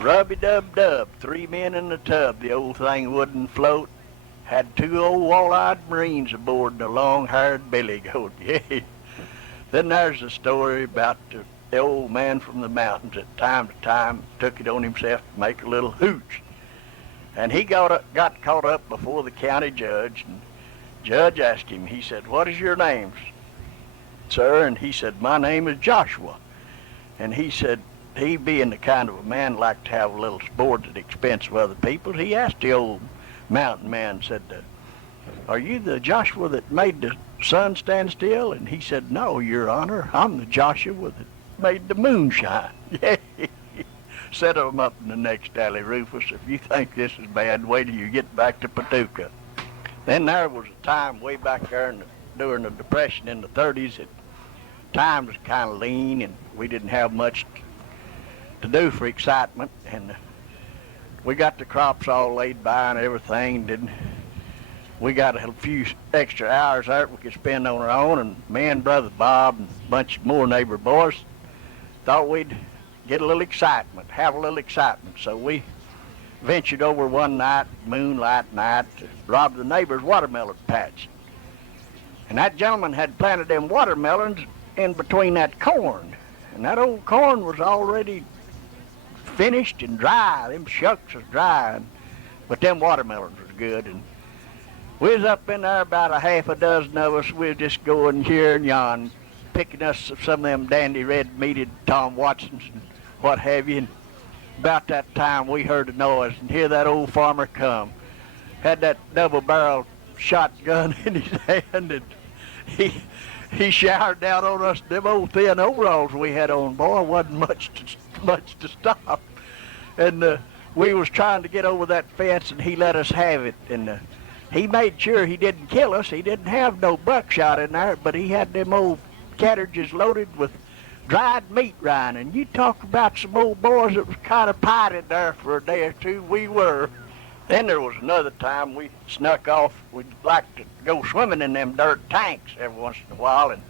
Rubby-dub-dub, 3 men in the tub, the old thing wouldn't float. Had 2 old wall-eyed Marines aboard and a long-haired billy goat. Yeah. Then there's the story about the old man from the mountains that time to time took it on himself to make a little hooch. And he got caught up before the county judge, and judge asked him, he said, "What is your name, sir?" And he said, "My name is Joshua." And he said, he being the kind of a man liked to have a little sport at the expense of other people, he asked the old mountain man, said, "Are you the Joshua that made the sun stand still?" And he said, "No, Your Honor, I'm the Joshua that made the moon shine." Yeah. Set him up in the next alley, Rufus. If you think this is bad, wait till you get back to Paducah. Then there was a time way back there during the Depression in the 30s that time was kind of lean and we didn't have much to do for excitement, and we got the crops all laid by and everything. We got a few extra hours there we could spend on our own, and me and Brother Bob and a bunch more neighbor boys thought we'd get a little excitement, have a little excitement. So we ventured over one night, moonlight night, to rob the neighbor's watermelon patch. And that gentleman had planted them watermelons in between that corn, and that old corn was already finished and dry. Them shucks was dry, but them watermelons was good. And we was up in there, about a half a dozen of us. We was just going here and yon, picking us some of them dandy red-meated Tom Watsons and what have you. And about that time we heard a noise, and here that old farmer come. Had that double-barrel shotgun in his hand, and he showered down on us. Them old thin overalls we had on, boy, wasn't much to stop. And we was trying to get over that fence, and he let us have it. And he made sure he didn't kill us. He didn't have no buckshot in there, but he had them old cartridges loaded with dried meat rind. And you talk about some old boys that was kind of pied there for a day or two. We were. Then there was another time we snuck off. We'd like to go swimming in them dirt tanks every once in a while, and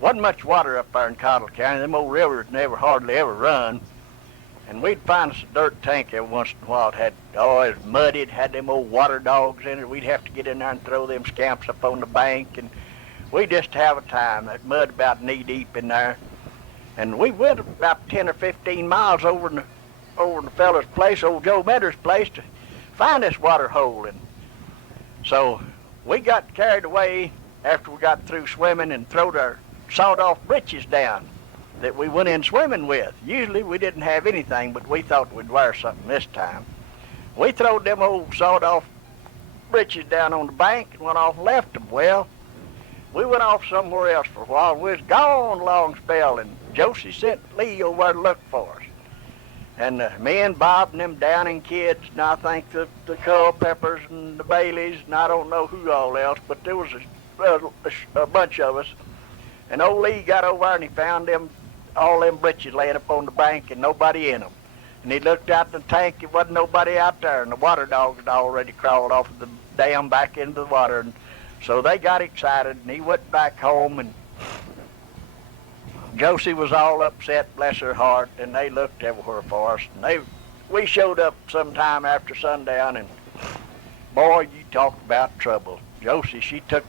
wasn't much water up there in Cottle County. Them old rivers never hardly ever run. And we'd find us a dirt tank every once in a while. It had, it was muddy. It had them old water dogs in it. We'd have to get in there and throw them scamps up on the bank, and we'd just have a time. That mud about knee deep in there. And we went about 10 or 15 miles over in the fellow's place, old Joe Medder's place, to find this water hole. And so we got carried away after we got through swimming and throwed our sawed-off breeches down that we went in swimming with. Usually we didn't have anything, but we thought we'd wear something this time. We throwed them old sawed-off breeches down on the bank and went off and left them. Well, we went off somewhere else for a while. We was gone a long spell, and Josie sent Lee over there to look for us. And me and Bob and them Downing kids, and I think the Culpepers and the Baileys, and I don't know who all else, but there was a bunch of us. And old Lee got over there and he found all them breeches laying up on the bank and nobody in them. And he looked out in the tank, there wasn't nobody out there, and the water dogs had already crawled off of the dam back into the water. And so they got excited, and he went back home, and Josie was all upset, bless her heart, and they looked everywhere for us. And we showed up sometime after sundown, and boy, you talk about trouble. Josie, she took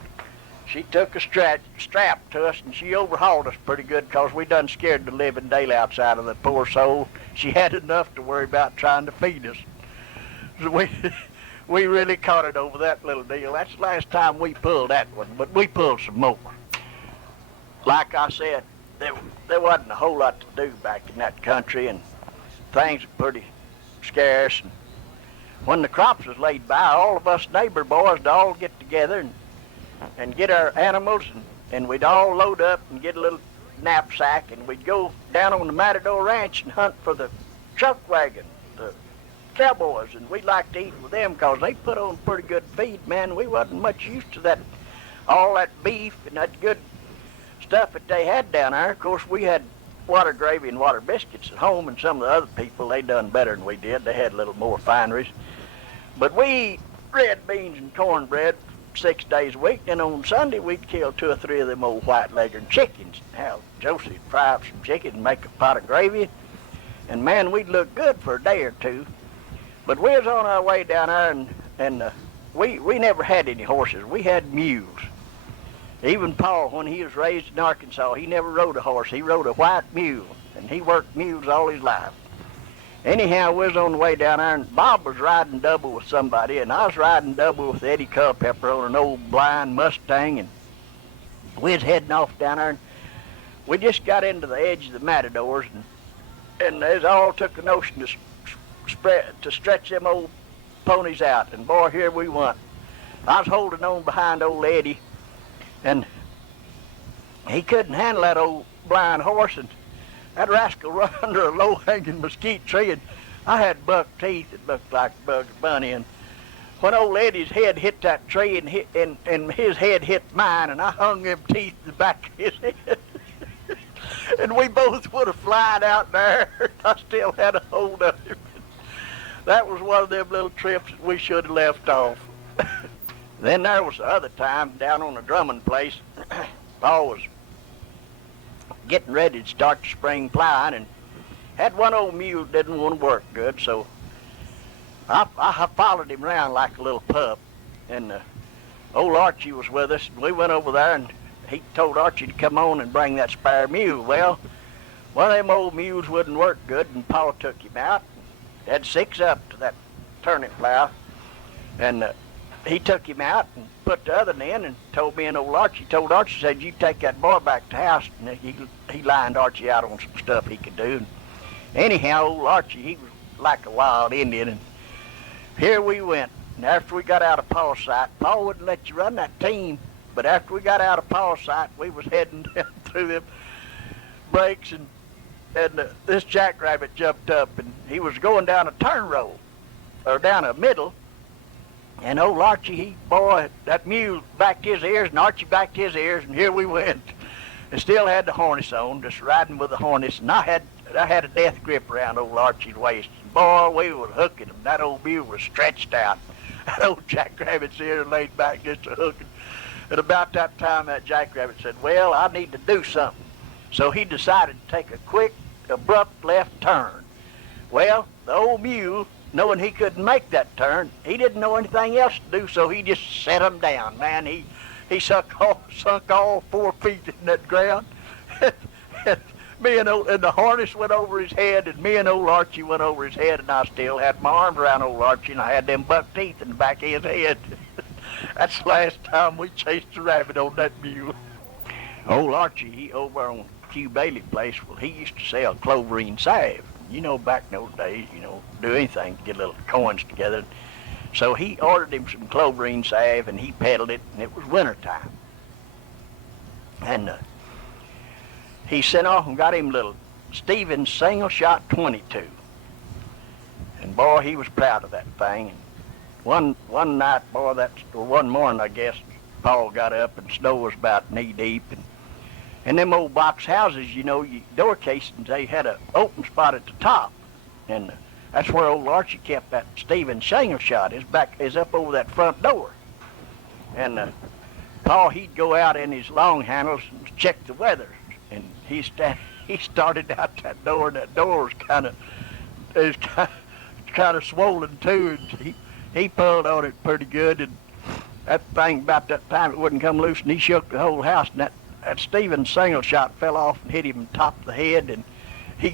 a strap to us, and she overhauled us pretty good, because we done scared the living daylights out of the poor soul. She had enough to worry about trying to feed us. So we really caught it over that little deal. That's the last time we pulled that one, but we pulled some more. Like I said, there wasn't a whole lot to do back in that country, and things were pretty scarce. And when the crops was laid by, all of us neighbor boys would all get together and get our animals, and we'd all load up and get a little knapsack, and we'd go down on the Matador Ranch and hunt for the chuck wagon, the cowboys, and we'd like to eat with them because they put on pretty good feed, man. We wasn't much used to that, all that beef and that good stuff that they had down there. Of course, we had water gravy and water biscuits at home, and some of the other people, they done better than we did. They had a little more fineries. But we red beans and cornbread 6 days a week, and on Sunday we'd kill 2 or 3 of them old white-legged chickens. Now, Josie would fry up some chicken and make a pot of gravy, And man, we'd look good for a day or two. But we was on our way down there, and we never had any horses. We had mules. Even Paul, when he was raised in Arkansas, he never rode a horse. He rode a white mule, and he worked mules all his life. Anyhow, we was on the way down there, and Bob was riding double with somebody, and I was riding double with Eddie Culpepper on an old blind Mustang, and we was heading off down there, and we just got into the edge of the matadors, and they all took a notion to stretch them old ponies out, and boy, here we went. I was holding on behind old Eddie, and he couldn't handle that old blind horse, and that rascal run under a low-hanging mesquite tree, and I had buck teeth that looked like Bugs Bunny, and when old Eddie's head hit that tree, and his head hit mine, and I hung them teeth in the back of his head, and we both would have flied out there. I still had a hold of him. That was one of them little trips that we should have left off. Then there was the other time down on the drumming place. Paul was getting ready to start the spring plowing, and had one old mule that didn't want to work good, so I followed him around like a little pup. And old Archie was with us, and we went over there, and he told Archie to come on and bring that spare mule. Well, one of them old mules wouldn't work good, and Paul took him out. Had 6 up to that turnip plow, and he took him out and put the other in, and told me and old Archie, said, you take that boy back to the house, and he lined Archie out on some stuff he could do. And anyhow, old Archie, he was like a wild Indian, and here we went. And after we got out of Paul's sight, Paul wouldn't let you run that team, but after we got out of Paul's sight, we was heading down through them breaks, and this jackrabbit jumped up, and he was going down a turn road, or down a middle, and old Archie, that mule backed his ears, and Archie backed his ears, and here we went. And still had the harness on, just riding with the harness, and I had a death grip around old Archie's waist. And boy, we was hooking him. That old mule was stretched out. That old jackrabbit's ear laid back just a hooking. And about that time, that jackrabbit said, well, I need to do something. So he decided to take a quick, abrupt left turn. Well, the old mule, knowing he couldn't make that turn, he didn't know anything else to do, so he just set him down. Man, he sunk all 4 feet in that ground. and the harness went over his head, and me and old Archie went over his head, and I still had my arms around old Archie, and I had them buck teeth in the back of his head. That's the last time we chased a rabbit on that mule. Old Archie, he over on Q Bailey place, well, he used to sell cloverine salve. You know, back in those days, do anything to get little coins together. So he ordered him some cloverine salve, and he peddled it, and it was wintertime. And he sent off and got him a little Stevens single-shot 22. And boy, he was proud of that thing. And one night, boy, or one morning, I guess, Paul got up, and snow was about knee-deep, and them old box houses, door casings, they had an open spot at the top. And that's where old Archie kept that Stevens single shot. His back is up over that front door. And Paul, he'd go out in his long handles and check the weather. And he started out that door, and that door was kind of swollen too. And he pulled on it pretty good. And that thing, about that time, it wouldn't come loose, and he shook the whole house. And that Stevens single shot fell off and hit him on top of the head, and he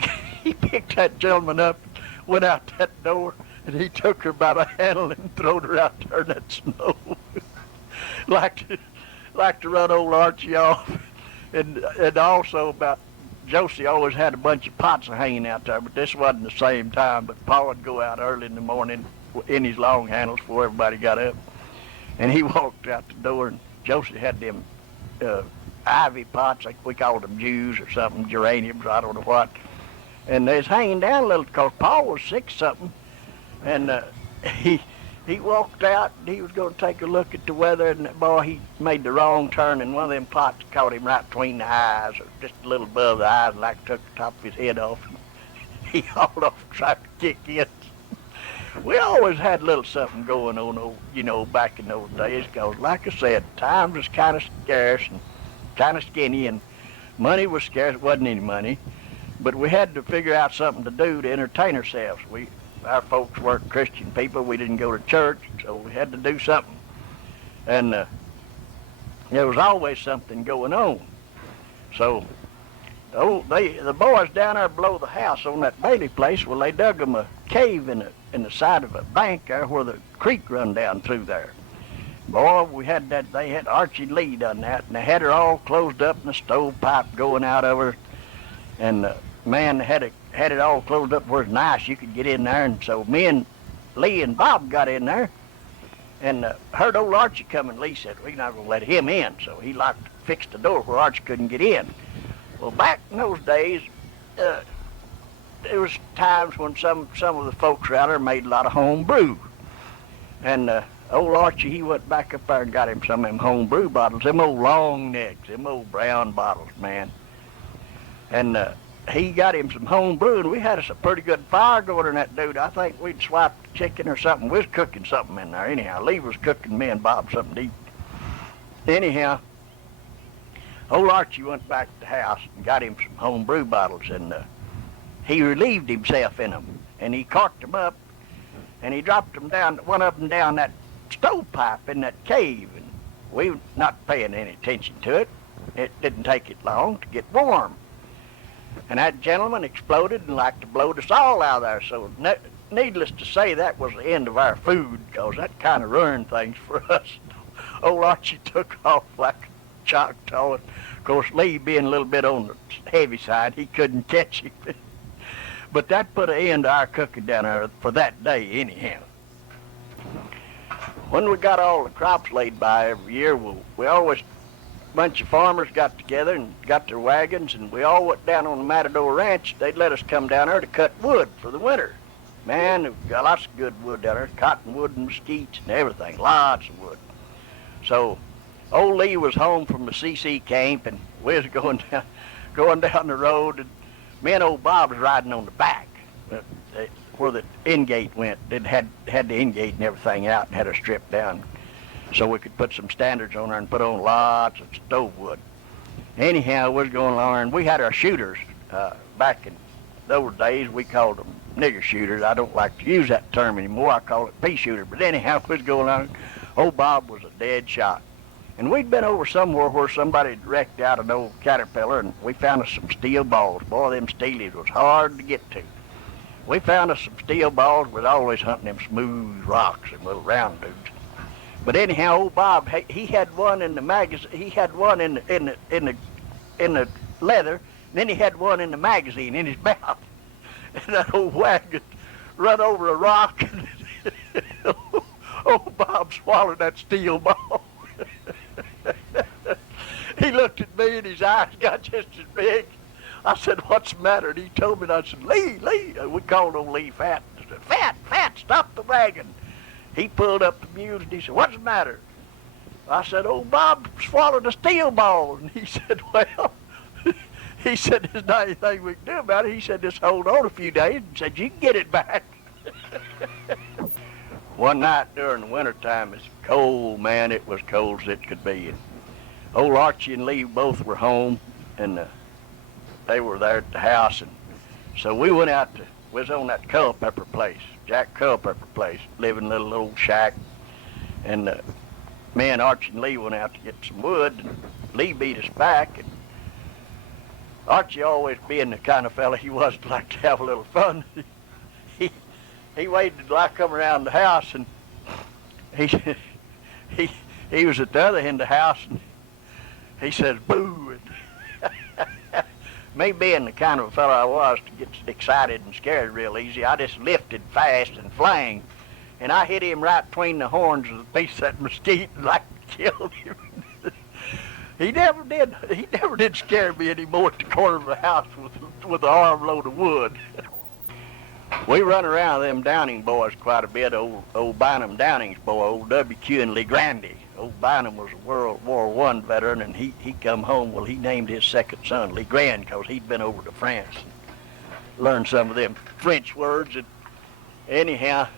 picked that gentleman up, went out that door, and he took her by the handle and throwed her out there in that snow. like to run old Archie off. And also about Josie always had a bunch of pots hanging out there, but this wasn't the same time. But Paul would go out early in the morning in his long handles before everybody got up, and he walked out the door, and Josie had them ivy pots, like we called them Jews or something, geraniums, I don't know what. And they was hanging down a little because Paul was sick or something. And he walked out, and he was going to take a look at the weather, and boy, he made the wrong turn, and one of them pots caught him right between the eyes, or just a little above the eyes, like took the top of his head off. And he hauled off and tried to kick in. We always had a little something going on, back in those days, because like I said, times was kind of scarce and kind of skinny, and money was scarce. It wasn't any money. But we had to figure out something to do to entertain ourselves. Our folks weren't Christian people. We didn't go to church, so we had to do something. And there was always something going on. So the boys down there below the house on that Bailey place, well, they dug them a cave in the side of a bank there where the creek run down through there. Boy, we had that. They had Archie Lee done that, and they had her all closed up in the stovepipe going out of her. And man, had it all closed up where it's nice. You could get in there, and so me and Lee and Bob got in there, and heard old Archie coming. Lee said, "We're not gonna let him in," so he fixed the door where Archie couldn't get in. Well, back in those days, there was times when some of the folks around there made a lot of home brew, and old Archie, he went back up there and got him some of them home brew bottles, them old long necks, them old brown bottles, man. And he got him some home brew, and we had us a pretty good fire going in that dude. I think we'd swiped chicken or something. We was cooking something in there. Anyhow, Lee was cooking me and Bob something to eat. Anyhow, old Archie went back to the house and got him some home brew bottles, and he relieved himself in them, and he corked them up, and he dropped them down, one of them down that stovepipe in that cave, and we were not paying any attention to it. It didn't take it long to get warm. And that gentleman exploded and like to blowed us all out there. So needless to say, that was the end of our food, because that kind of ruined things for us. Old Archie took off like a Choctaw. Of course, Lee being a little bit on the heavy side, he couldn't catch him. But that put an end to our cooking down there for that day anyhow. When we got all the crops laid by every year, we always, a bunch of farmers got together and got their wagons, and we all went down on the Matador Ranch. They'd let us come down there to cut wood for the winter. Man, we got lots of good wood down there, cottonwood and mesquites and everything, lots of wood. So old Lee was home from the CC camp, and we was going down the road, and me and old Bob was riding on the back where the end gate went. It had the end gate and everything out and had her stripped down so we could put some standards on her and put on lots of stove wood. Anyhow, we was going along, and we had our shooters. Back in those days, we called them nigger shooters. I don't like to use that term anymore. I call it pea shooter. But anyhow, we was going along. Old Bob was a dead shot. And we'd been over somewhere where somebody had wrecked out an old Caterpillar, and we found us some steel balls. Boy, them steelies was hard to get to. We found us some steel balls. We'd always hunting them smooth rocks and little round dudes. But anyhow, old Bob, he had one in the magazine. He had one in the leather, and then he had one in the magazine in his mouth. And that old wagon run over a rock, and old Bob swallowed that steel ball. He looked at me, and his eyes got just as big. I said, "What's the matter?" And he told me, and I said, "Lee." We called old Lee Fat. I said, Fat, stop the wagon." He pulled up the mules, and he said, "What's the matter?" I said, "Old Bob swallowed a steel ball." And he said, "Well," he said, "there's not anything we can do about it." He said, "Just hold on a few days," and said, "You can get it back." One night during the wintertime, it's cold, man. It was cold as it could be. And old Archie and Lee both were home, and they were there at the house. And so we went out to, we was on that Culpepper place, Jack Culpepper place, living in a little old shack. And me and Archie and Lee went out to get some wood, and Lee beat us back. And Archie, always being the kind of fella he was to like to have a little fun, he waited till I come around the house, and he was at the other end of the house, and he says, "Boo." And me being the kind of a fellow I was to get excited and scared real easy, I just lifted fast and flanged, and I hit him right between the horns of the piece of that mesquite and like killed him. He never did scare me anymore at the corner of the house with an armload of wood. We run around them Downing boys quite a bit. Old Bynum Downing's boy, old W.Q. and Legrandi. Old Bynum was a World War I veteran, and he come home. Well, he named his second son Legrand because he'd been over to France and learned some of them French words. And anyhow,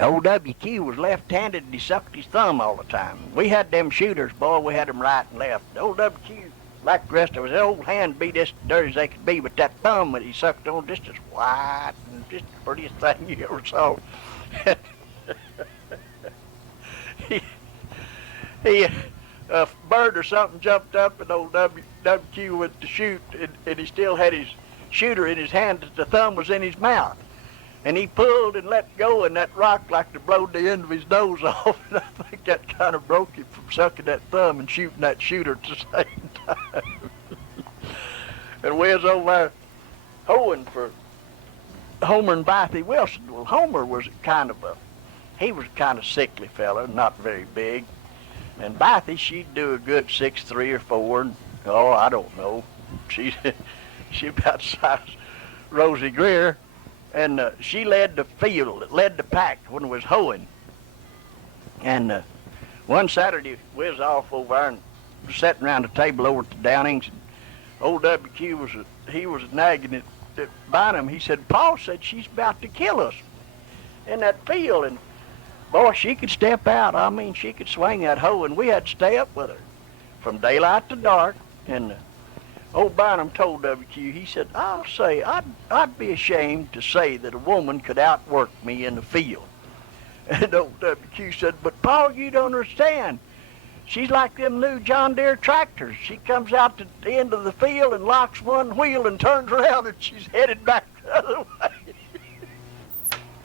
old W.Q. was left-handed, and he sucked his thumb all the time. We had them shooters, boy. We had them right and left. Old W.Q. like the rest of his old hand be just dirty as they could be, but that thumb that he sucked on just as white and just the prettiest thing you ever saw. he a bird or something jumped up and old WQ went to shoot, and he still had his shooter in his hand. The thumb was in his mouth. And he pulled and let go, and that rock like to blowed the end of his nose off. And I think that kind of broke him from sucking that thumb and shooting that shooter at the same time. And we was over there hoeing for Homer and Bithy Wilson. Well, Homer was he was kind of sickly fella, not very big. And Bithy, she'd do a good 6'3" or 4, and I don't know. She about the size of Rosie Greer. And she led the field, led the pack when we was hoeing. And one Saturday, we was off over there and sitting around the table over at the Downings. And old WQ was nagging at Bynum. He said, "Paul said she's about to kill us in that field." And boy, she could step out. I mean, she could swing that hoe, and we had to stay up with her from daylight to dark. And old Bynum told WQ, he said, "I'll say, I'd be ashamed to say that a woman could outwork me in the field." And old WQ said, "But Paul, you don't understand. She's like them new John Deere tractors. She comes out to the end of the field and locks one wheel and turns around and she's headed back the other way."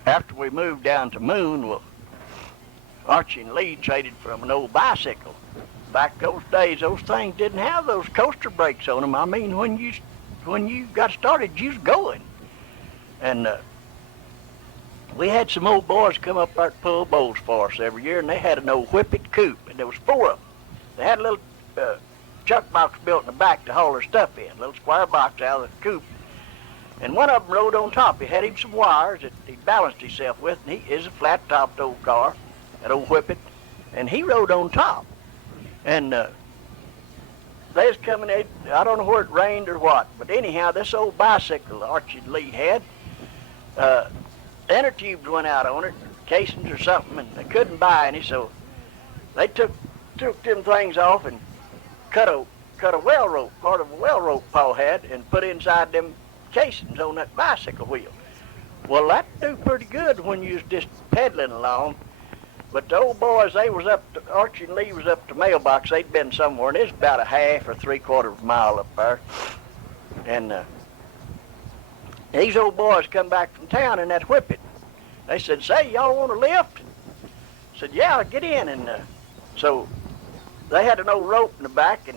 After we moved down to Moon, well, Archie and Lee traded from an old bicycle. Back those days, those things didn't have those coaster brakes on them. I mean, when you got started, you was going. And we had some old boys come up there to pull bows for us every year, and they had an old whippet coupe, and there was 4 of them. They had a little chuck box built in the back to haul their stuff in, a little square box out of the coupe. And one of them rode on top. He had him some wires that he balanced himself with, and he is a flat-topped old car, that old whippet, and he rode on top. And they was coming in, I don't know where it rained or what, but anyhow, this old bicycle Archie and Lee had, inner tubes went out on it, casings or something, and they couldn't buy any, so they took them things off and cut a well rope, part of a well rope Pa had, and put inside them casings on that bicycle wheel. Well, that do pretty good when you was just pedaling along. But the old boys, Archie and Lee was up to mailbox. They'd been somewhere, and it's about a half or 3/4 mile up there. And these old boys come back from town in that whippet. They said, "Say, y'all want a lift?" I said, "Yeah, get in." And so they had an old rope in the back,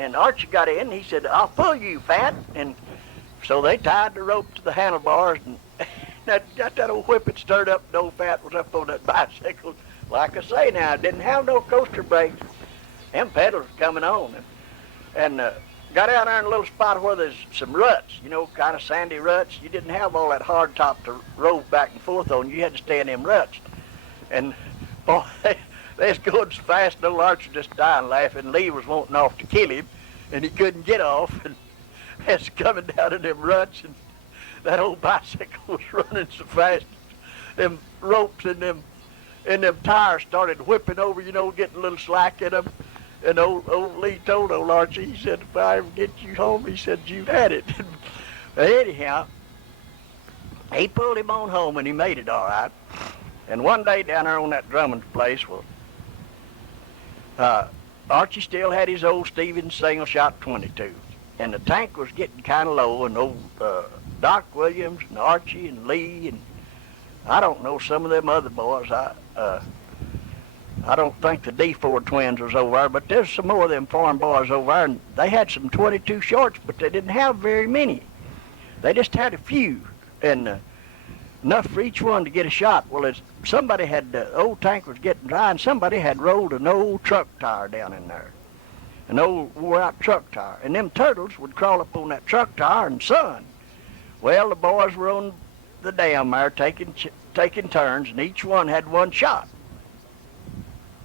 and Archie got in. And he said, "I'll pull you, fat." And so they tied the rope to the handlebars, and got that old whippet stirred up, and old fat was up on that bicycle. Like I say now, it didn't have no coaster brakes. Them pedals coming on. And got out there in a little spot where there's some ruts, kind of sandy ruts. You didn't have all that hard top to rove back and forth on. You had to stay in them ruts. And boy, they was going so fast, no Archie just dying laughing. Lee was wanting off to kill him, and he couldn't get off. And that's coming down in them ruts, and that old bicycle was running so fast, them ropes and them tires started whipping over, getting a little slack in them. And old Lee told old Archie, he said, "If I ever get you home," he said, "you've had it." But anyhow, he pulled him on home, and he made it all right. And one day down there on that Drummond's place, Archie still had his old Stevens single-shot .22. And the tank was getting kind of low, and old Doc Williams and Archie and Lee and I don't know some of them other boys. I don't think the D4 twins was over there, but there's some more of them farm boys over there, and they had some .22 shorts, but they didn't have very many. They just had a few, and enough for each one to get a shot. Well, somebody had, the old tank was getting dry, and somebody had rolled an old truck tire down in there, an old wore-out truck tire, and them turtles would crawl up on that truck tire and sun. Well, the boys were on the dam there taking turns, and each one had one shot.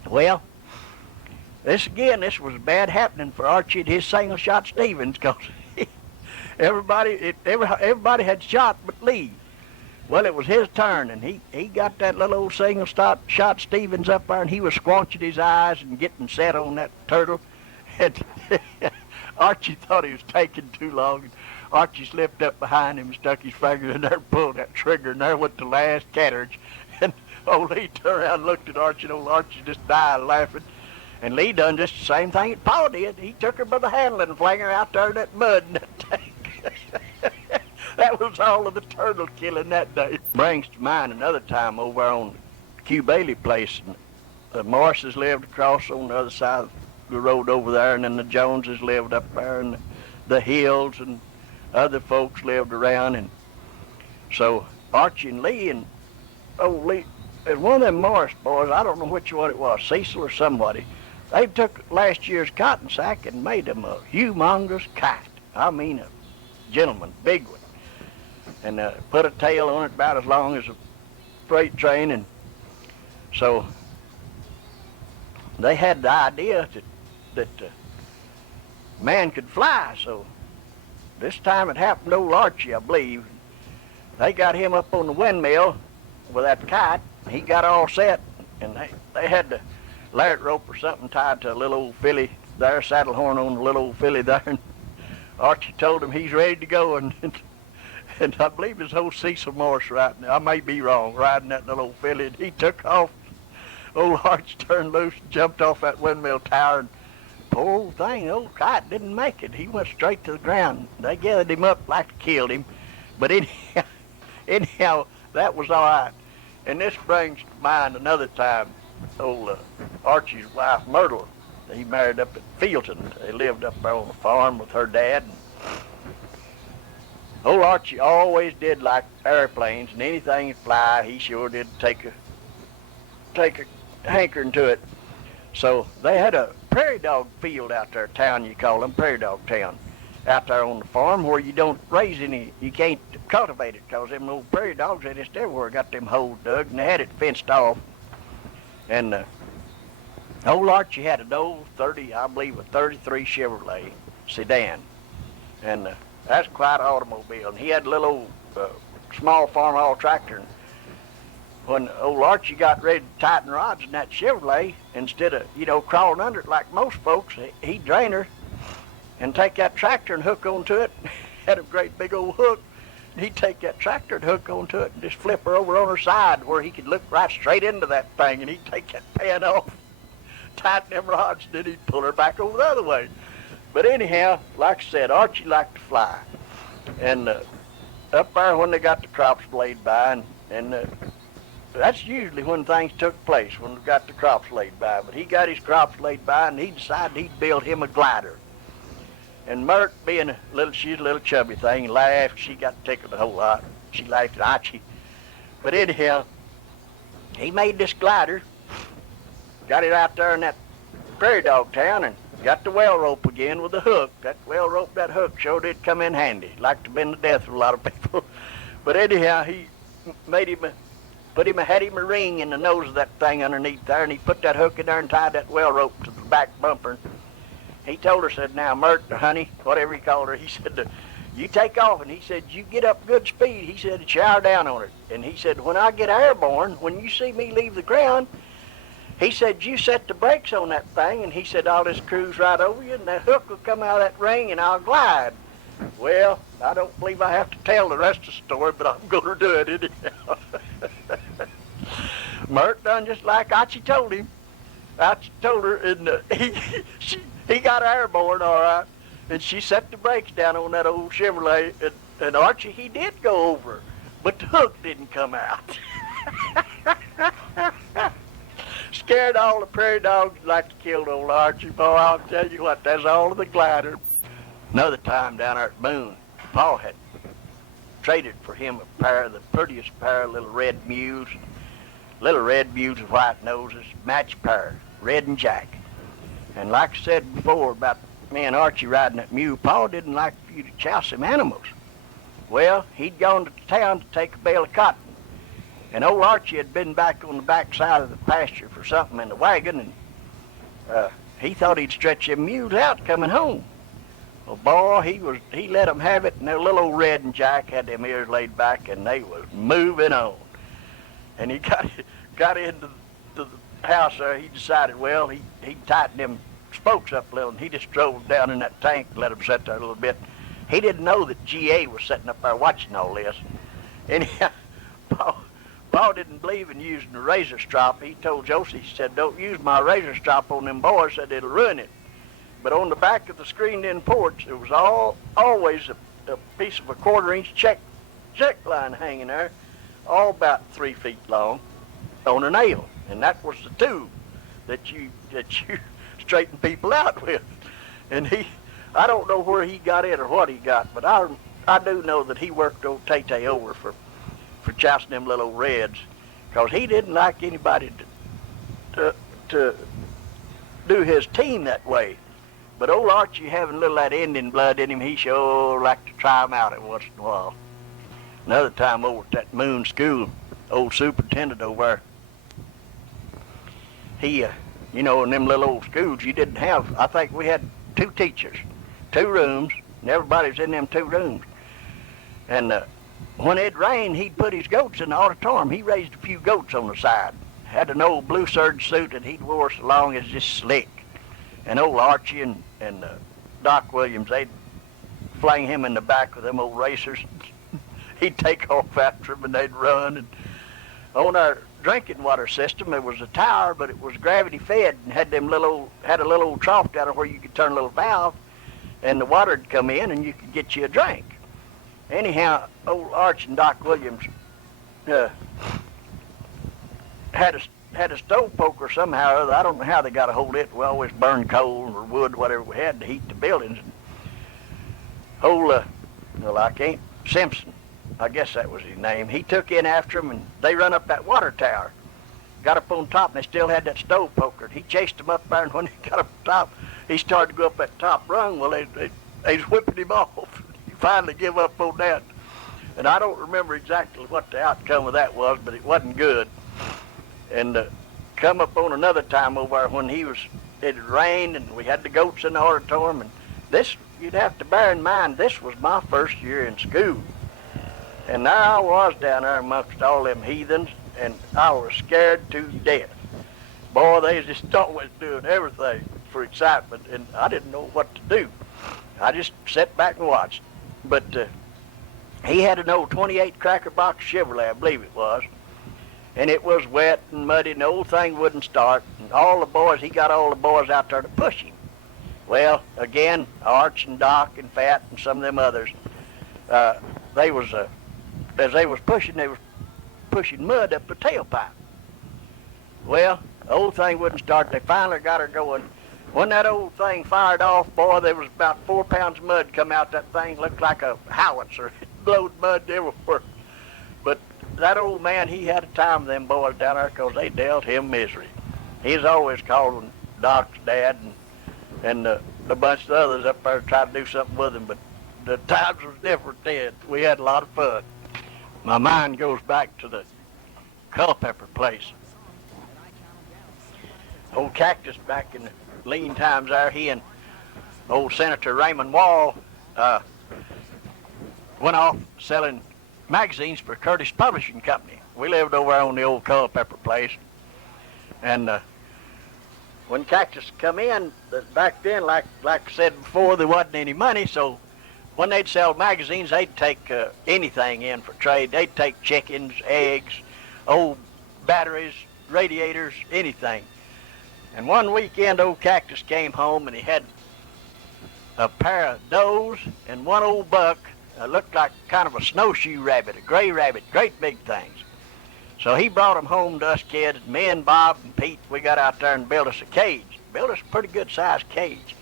Well, this was bad happening for Archie and his single-shot Stevens, because everybody had shot but Lee. Well, it was his turn, and he got that little old single-shot Stevens up there, and he was squanching his eyes and getting set on that turtle. And Archie thought he was taking too long. Archie slipped up behind him, stuck his finger in there, and pulled that trigger, and there went the last cartridge. And old Lee turned around and looked at Archie, and old Archie just died laughing. And Lee done just the same thing that Pa did. He took her by the handle and flung her out there in that mud in that tank. That was all of the turtle killing that day. Brings to mind another time over on the Q Bailey place. The Morrises lived across on the other side of the road over there, and then the Joneses lived up there, and the Hills, and other folks lived around. And so Archie and Lee and old Lee, and one of them Morris boys, I don't know which one it was, Cecil or somebody, they took last year's cotton sack and made them a humongous kite. I mean a gentleman, big one. And put a tail on it about as long as a freight train. And so they had the idea that man could fly. So this time it happened to old Archie, I believe. They got him up on the windmill with that kite. He got all set, and they had the lariat rope or something tied to a little old filly there, saddle horn on the little old filly there. And Archie told him he's ready to go, and I believe it's old Cecil Morris riding. I may be wrong, riding that little old filly, and he took off. Old Archie turned loose and jumped off that windmill tower, and poor old thing, the old kite didn't make it. He went straight to the ground. They gathered him up like they killed him, but anyhow, that was all right. And this brings to mind another time, old Archie's wife, Myrtle, he married up at Fielton. They lived up there on the farm with her dad. Old Archie always did like airplanes, and anything that fly, he sure did take a hankering to it. So they had a prairie dog field out there, town you call them, prairie dog town, out there on the farm where you don't raise any, you can't cultivate it, because them old prairie dogs, they just everywhere got them holes dug, and they had it fenced off. And old Archie had an old 30, I believe a 33 Chevrolet sedan. And that's quite an automobile. And he had a little old small farm haul tractor. And when old Archie got ready to tighten rods in that Chevrolet, instead of, crawling under it like most folks, he'd drain her and take that tractor and hook onto it. Had a great big old hook. And he'd take that tractor and hook onto it and just flip her over on her side where he could look right straight into that thing, and he'd take that pan off, tighten them rods, and then he'd pull her back over the other way. But anyhow, like I said, Archie liked to fly. And up there when they got the crops laid by, and that's usually when things took place, when they got the crops laid by. But he got his crops laid by, and he decided he'd build him a glider. And Mert, being she's a little chubby thing, laughed. She got tickled a whole lot. She laughed at Archie. But anyhow, he made this glider, got it out there in that prairie dog town, and got the well rope again with the hook. That well rope, that hook sure did come in handy. Like to been the death of a lot of people. But anyhow, he had him a ring in the nose of that thing underneath there, and he put that hook in there and tied that well rope to the back bumper. He told her, said, now, Mert, or honey, whatever he called her, he said, you take off. And he said, you get up good speed. He said, shower down on it. And he said, when I get airborne, when you see me leave the ground, he said, you set the brakes on that thing. And he said, I'll just cruise right over you, and that hook will come out of that ring, and I'll glide. Well, I don't believe I have to tell the rest of the story, but I'm going to do it anyhow. Mert done just like Archie told him. Archie told her, and he got airborne all right, and she set the brakes down on that old Chevrolet, and Archie, he did go over, but the hook didn't come out. Scared all the prairie dogs like to kill old Archie. Boy, I'll tell you what, that's all of the glider. Another time down there at Boone, Paul had traded for him a pair of the prettiest pair of little red mules with white noses, match pair, red and jack. And like I said before about me and Archie riding that mule, Paul didn't like for you to chouse them animals. Well, he'd gone to town to take a bale of cotton. And old Archie had been back on the back side of the pasture for something in the wagon, and he thought he'd stretch them mules out coming home. Well, boy, he let them have it, and their little old Red and Jack had them ears laid back, and they was moving on. And he got into the house there. He decided, well, he'd tighten them spokes up a little, and he just drove down in that tank and let him sit there a little bit. He didn't know that GA was sitting up there watching all this. Anyhow, Paul didn't believe in using the razor strop. He told Josie, he said, don't use my razor strop on them boys, said it'll ruin it. But on the back of the screened-in porch, there was always a piece of a quarter-inch check line hanging there, all about 3 feet long, on a nail. And that was the tube that you straighten people out with. And I don't know where he got it or what he got, but I do know that he worked old Tay-Tay over for jousting them little old reds, because he didn't like anybody to do his team that way. But old Archie, having a little of that Indian blood in him, he sure liked to try him out every once in a while. Another time over at that Moon School, old superintendent over there, he, in them little old schools, you didn't have, I think we had 2 teachers, 2 rooms, and everybody was in them 2 rooms. And when it rained, he'd put his goats in the auditorium. He raised a few goats on the side. Had an old blue serge suit that he'd wore so long as just slick. And old Archie and Doc Williams, they'd fling him in the back with them old racers. He'd take off after them and they'd run. And on our drinking water system, there was a tower, but it was gravity fed and had a little old trough down there where you could turn a little valve, and the water would come in and you could get you a drink. Anyhow, old Arch and Doc Williams had a stove poker somehow or other. I don't know how they got a hold of it. We always burned coal or wood, whatever we had, to heat the buildings. Old, Simpson, I guess that was his name, he took in after them, and they run up that water tower. Got up on top, and they still had that stove poker. He chased them up there, and when he got up top, he started to go up that top rung. Well, they was whipping him off. He finally gave up on that. And I don't remember exactly what the outcome of that was, but it wasn't good. And come up on another time over there when it had rained, and we had the goats in the auditorium. And this, you'd have to bear in mind, this was my first year in school. And there I was down there amongst all them heathens, and I was scared to death. Boy, they was just always doing everything for excitement, and I didn't know what to do. I just sat back and watched. But he had an old 28 Cracker Box Chevrolet, I believe it was, and it was wet and muddy, and the old thing wouldn't start. And he got all the boys out there to push him. Well, again, Arch and Doc and Fat and some of them others, as they was pushing mud up the tailpipe. Well, the old thing wouldn't start. They finally got her going. When that old thing fired off, boy, there was about 4 pounds of mud come out that thing. Looked like a howitzer. It blowed mud everywhere. But that old man, he had a time with them boys down there because they dealt him misery. He was always calling Doc's dad and a bunch of others up there to try to do something with him. But the times was different then. We had a lot of fun. My mind goes back to the Culpeper place. Old Cactus back in the lean times there, he and old Senator Raymond Wall went off selling magazines for Curtis Publishing Company. We lived over on the old Culpeper place. And when Cactus come in, back then, like I said before, there wasn't any money, so when they'd sell magazines, they'd take anything in for trade. They'd take chickens, eggs, old batteries, radiators, anything. And one weekend, old Cactus came home, and he had a pair of does and one old buck. Looked like kind of a snowshoe rabbit, a gray rabbit, great big things. So he brought them home to us kids. Me and Bob and Pete, we got out there and built us a cage. Built us a pretty good-sized cage.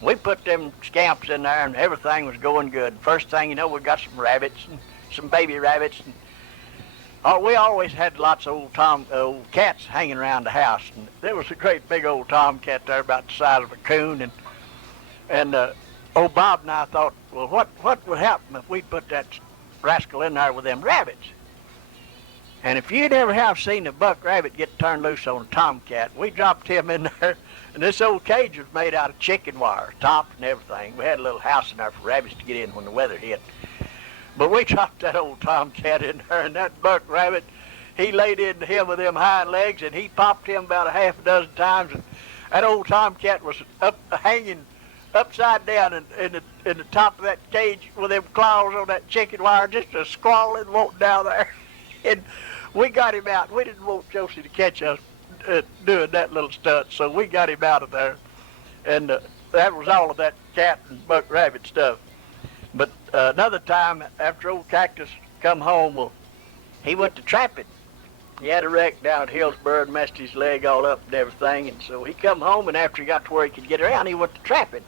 We put them scamps in there, and everything was going good. First thing you know, we got some rabbits and some baby rabbits. And we always had lots of old cats hanging around the house. And there was a great big old tomcat there about the size of a coon. And old Bob and I thought, well, what would happen if we put that rascal in there with them rabbits? And if you'd ever have seen a buck rabbit get turned loose on a tomcat, we dropped him in there. And this old cage was made out of chicken wire, topped and everything. We had a little house in there for rabbits to get in when the weather hit. But we dropped that old tomcat in there, and that buck rabbit, he laid into him with them hind legs, and he popped him about a half a dozen times. And That old tomcat was hanging upside down in the top of that cage with them claws on that chicken wire, just a squalling, wanting down there. And we got him out. We didn't want Josie to catch us doing that little stunt, so we got him out of there. And that was all of that cat and buck rabbit stuff. But another time, after old Cactus come home, well, he went to trapping. He had a wreck down at Hillsboro and messed his leg all up and everything. And so he come home, and after he got to where he could get around, he went to trapping.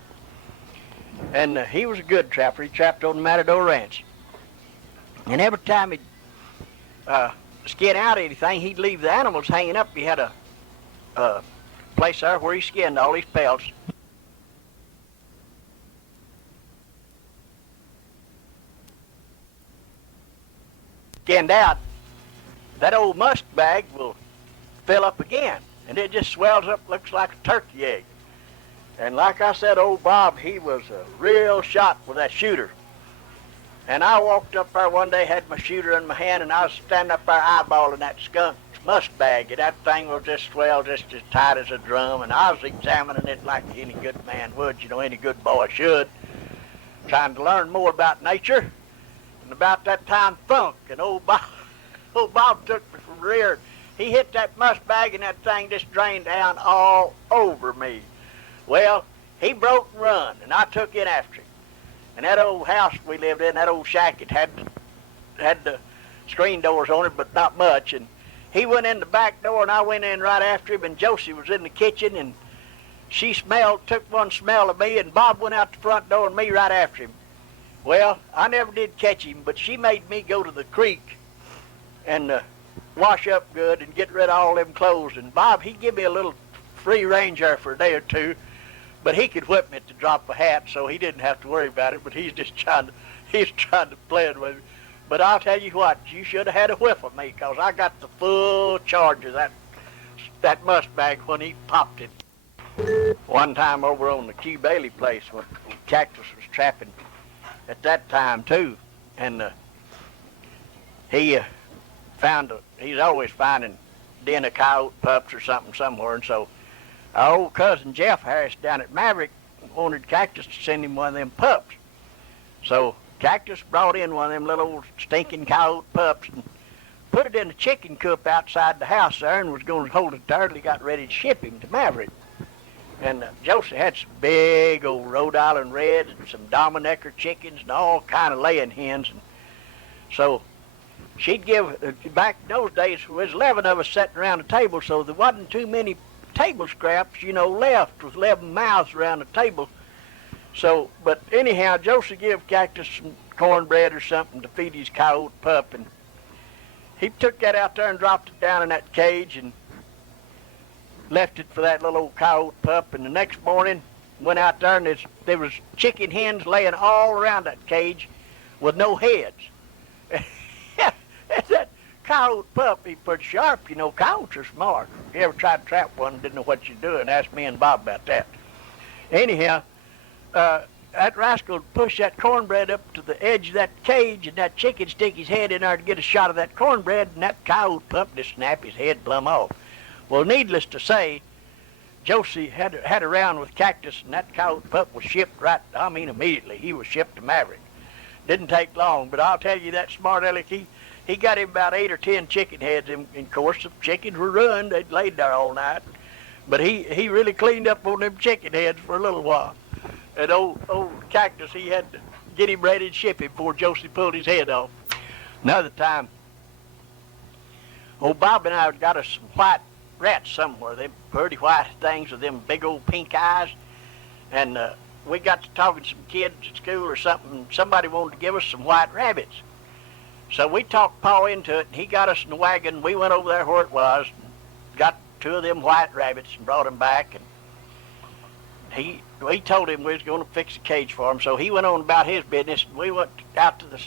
And he was a good trapper. He trapped on the Matador Ranch. And every time he'd skin out anything, he'd leave the animals hanging up. He had a place there where he skinned all his pelts. Skinned out, that old musk bag will fill up again, and it just swells up, looks like a turkey egg. And like I said, old Bob, he was a real shot with that shooter. And I walked up there one day, had my shooter in my hand, and I was standing up there eyeballing that skunk's musk bag, and that thing was just swelled just as tight as a drum, and I was examining it like any good man would, any good boy should, trying to learn more about nature. And about that time, thunk, and old Bob took me from the rear. He hit that musk bag, and that thing just drained down all over me. Well, he broke and run, and I took in after him. And that old house we lived in, that old shack, it had the screen doors on it, but not much. And he went in the back door, and I went in right after him, and Josie was in the kitchen, and she took one smell of me, and Bob went out the front door and me right after him. Well, I never did catch him, but she made me go to the creek and wash up good and get rid of all them clothes. And Bob, he give me a little free range there for a day or two, but he could whip me at the drop of a hat, so he didn't have to worry about it. But he's trying to play it with me. But I'll tell you what, you should have had a whiff of me, because I got the full charge of that musk bag when he popped it. One time over on the Q Bailey place when Cactus was trapping at that time too, and he's always finding den of coyote pups or something somewhere, and so our old cousin Jeff Harris down at Maverick wanted Cactus to send him one of them pups. So Cactus brought in one of them little old stinking coyote pups and put it in a chicken coop outside the house there, and was going to hold it there till he got ready to ship him to Maverick. And Josie had some big old Rhode Island Reds and some Dominecker chickens and all kind of laying hens. And so she'd give, back in those days, there was 11 of us sitting around the table, so there wasn't too many table scraps, left with 11 mouths around the table. So, but anyhow, Josie gave Cactus some cornbread or something to feed his coyote pup, and he took that out there and dropped it down in that cage and left it for that little old coyote pup. And the next morning, went out there, and there was chicken hens laying all around that cage with no heads. That coyote pup, he's pretty sharp, coyotes are smart. If you ever tried to trap one and didn't know what you're doing, ask me and Bob about that. Anyhow, that rascal would push that cornbread up to the edge of that cage, and that chicken stick his head in there to get a shot of that cornbread, and that coyote pup just snap his head plumb off. Well, needless to say, Josie had around with Cactus, and that coyote pup was shipped immediately. He was shipped to Maverick. Didn't take long, but I'll tell you, that smart aleck, he got him about 8 or 10 chicken heads, and of course the chickens were ruined. They'd laid there all night. But he really cleaned up on them chicken heads for a little while. And old Cactus, he had to get him ready to ship him before Josie pulled his head off. Another time, old Bob and I got us some white rats somewhere. Them pretty white things with them big old pink eyes. And we got to talking to some kids at school or something. Somebody wanted to give us some white rabbits. So we talked Pa into it, and he got us in the wagon. We went over there where it was, and got 2 of them white rabbits and brought them back. And we told him we was going to fix a cage for him, so he went on about his business. And we went out to the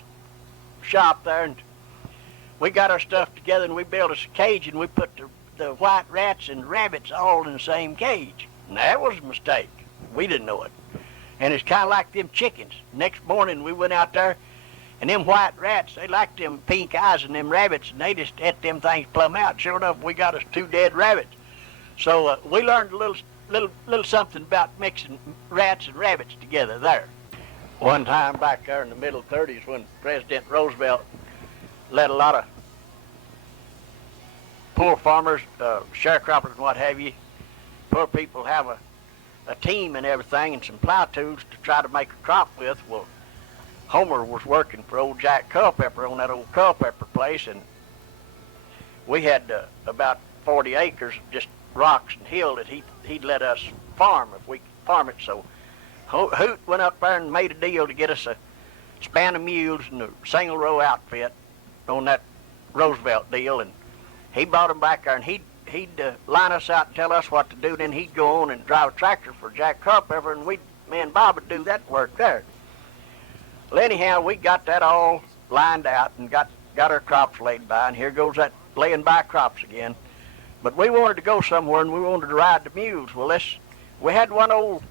shop there, and we got our stuff together, and we built us a cage, and we put the white rats and rabbits all in the same cage. And that was a mistake. We didn't know it. And it's kind of like them chickens. Next morning we went out there, and them white rats, they liked them pink eyes and them rabbits, and they just ate them things plumb out. Sure enough, we got us 2 dead rabbits. So we learned a little little something about mixing rats and rabbits together there. One time back there in the middle 30s when President Roosevelt let a lot of poor farmers, sharecroppers and what have you, poor people have a team and everything and some plow tools to try to make a crop with. Well, Homer was working for old Jack Culpepper on that old Culpepper place, and we had about 40 acres of just rocks and hill that he'd let us farm if we could farm it. So Hoot went up there and made a deal to get us a span of mules and a single row outfit on that Roosevelt deal, and he brought them back there, and he'd line us out and tell us what to do. Then he'd go on and drive a tractor for Jack Culpepper, and me and Bob would do that work there. Well, anyhow, we got that all lined out and got our crops laid by, and here goes that laying by crops again. But we wanted to go somewhere, and we wanted to ride the mules. Well, we had one old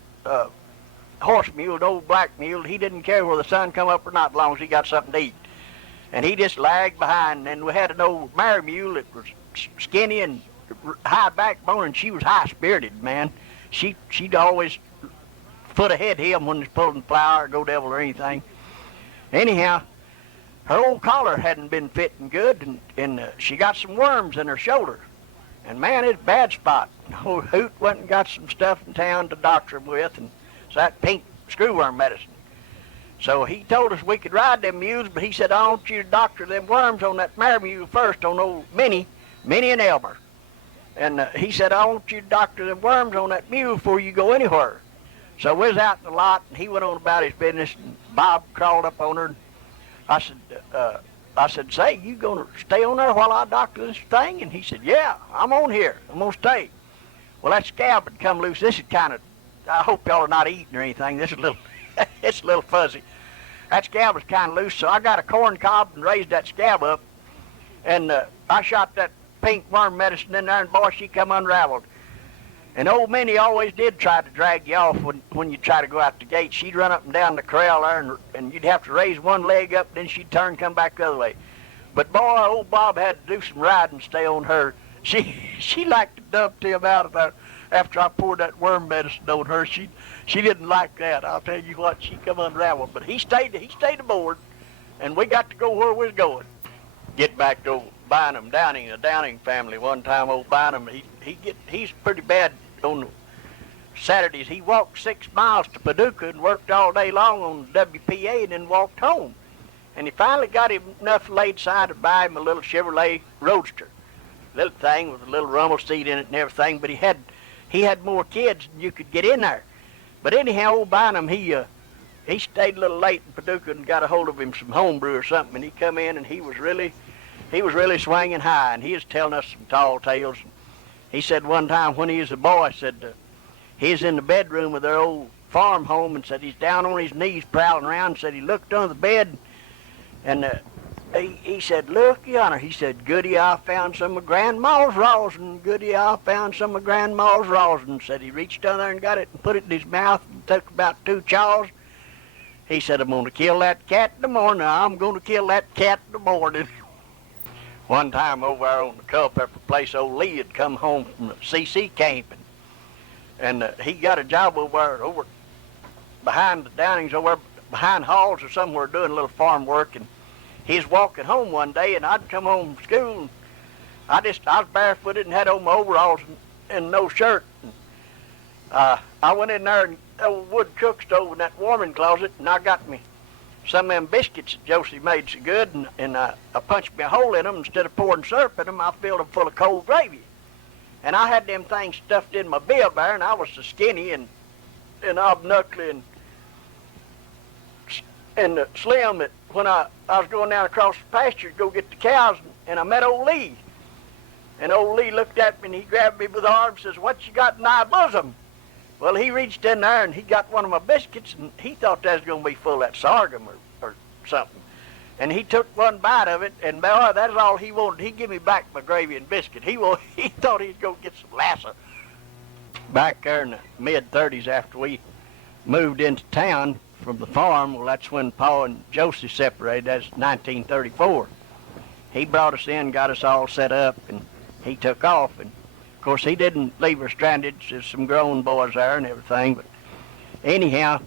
horse mule, an old black mule. He didn't care whether the sun come up or not, as long as he got something to eat. And he just lagged behind. And we had an old mare mule that was skinny and high backbone, and she was high-spirited, man. She'd always foot ahead of him when he was pulling plow or go devil or anything. Anyhow, her old collar hadn't been fitting good, and she got some worms in her shoulder. And man, it's a bad spot. Old Hoot went and got some stuff in town to doctor him with, and it's that pink screwworm medicine. So he told us we could ride them mules, but he said, I want you to doctor them worms on that mare mule first, on old Minnie and Elmer. And he said, I want you to doctor them worms on that mule before you go anywhere. So we was out in the lot, and he went on about his business, and Bob crawled up on her. And I said, say, you gonna stay on there while I doctor this thing? And he said, yeah, I'm on here. I'm gonna stay. Well, that scab had come loose. This is kind of, I hope y'all are not eating or anything. This is a little, it's a little fuzzy. That scab was kind of loose, so I got a corn cob and raised that scab up, and I shot that pink worm medicine in there, and boy, she come unraveled. And old Minnie always did try to drag you off when you try to go out the gate. She'd run up and down the corral there, and you'd have to raise one leg up, then she'd turn and come back the other way. But boy, old Bob had to do some riding to stay on her. She liked to dump him out of there after I poured that worm medicine on her. She didn't like that. I'll tell you what, she come unraveled. But he stayed aboard, and we got to go where we was going. Get back to old Bynum Downing, the Downing family. One time old Bynum, he's pretty bad on Saturdays. He walked 6 miles to Paducah and worked all day long on WPA and then walked home. And he finally got him enough laid aside to buy him a little Chevrolet Roadster. Little thing with a little rumble seat in it and everything, but he had more kids than you could get in there. But anyhow, old Bynum, he stayed a little late in Paducah and got a hold of him some homebrew or something, and he come in and he was really swinging high, and he was telling us some tall tales. He said one time when he was a boy, said he was in the bedroom of their old farm home, and said he's down on his knees prowling around, and said he looked under the bed, and he said, look yonder. He said, goody, I found some of Grandma's rosin. Goody, I found some of Grandma's rosin. Said he reached down there and got it and put it in his mouth and took about 2 chaws. He said, I'm going to kill that cat in the morning. I'm going to kill that cat in the morning. One time over there on the Culpepper place, old Lee had come home from the CC camp, and he got a job over behind the Downings, over behind Halls or somewhere doing a little farm work, and he was walking home one day, and I'd come home from school, and I was barefooted and had on my overalls and no shirt. And, I went in there and old wood cook stove in that warming closet, and I got me some of them biscuits that Josie made so good, and I punched me a hole in them. Instead of pouring syrup in them, I filled them full of cold gravy. And I had them things stuffed in my bill there, and I was so skinny and obknuckly and slim that when I was going down across the pasture to go get the cows, and I met old Lee. And old Lee looked at me, and he grabbed me by the arm and says, what you got in thy bosom? Well, he reached in there, and he got one of my biscuits, and he thought that was going to be full of that sorghum or something. And he took one bite of it, and boy, that's all he wanted. He give me back my gravy and biscuit. He thought he was going to get some lassa. Back there in the mid-30s, after we moved into town from the farm, well, that's when Pa and Josie separated. That's 1934. He brought us in, got us all set up, and he took off. And Of course, he didn't leave her stranded. There's some grown boys there and everything. But anyhow,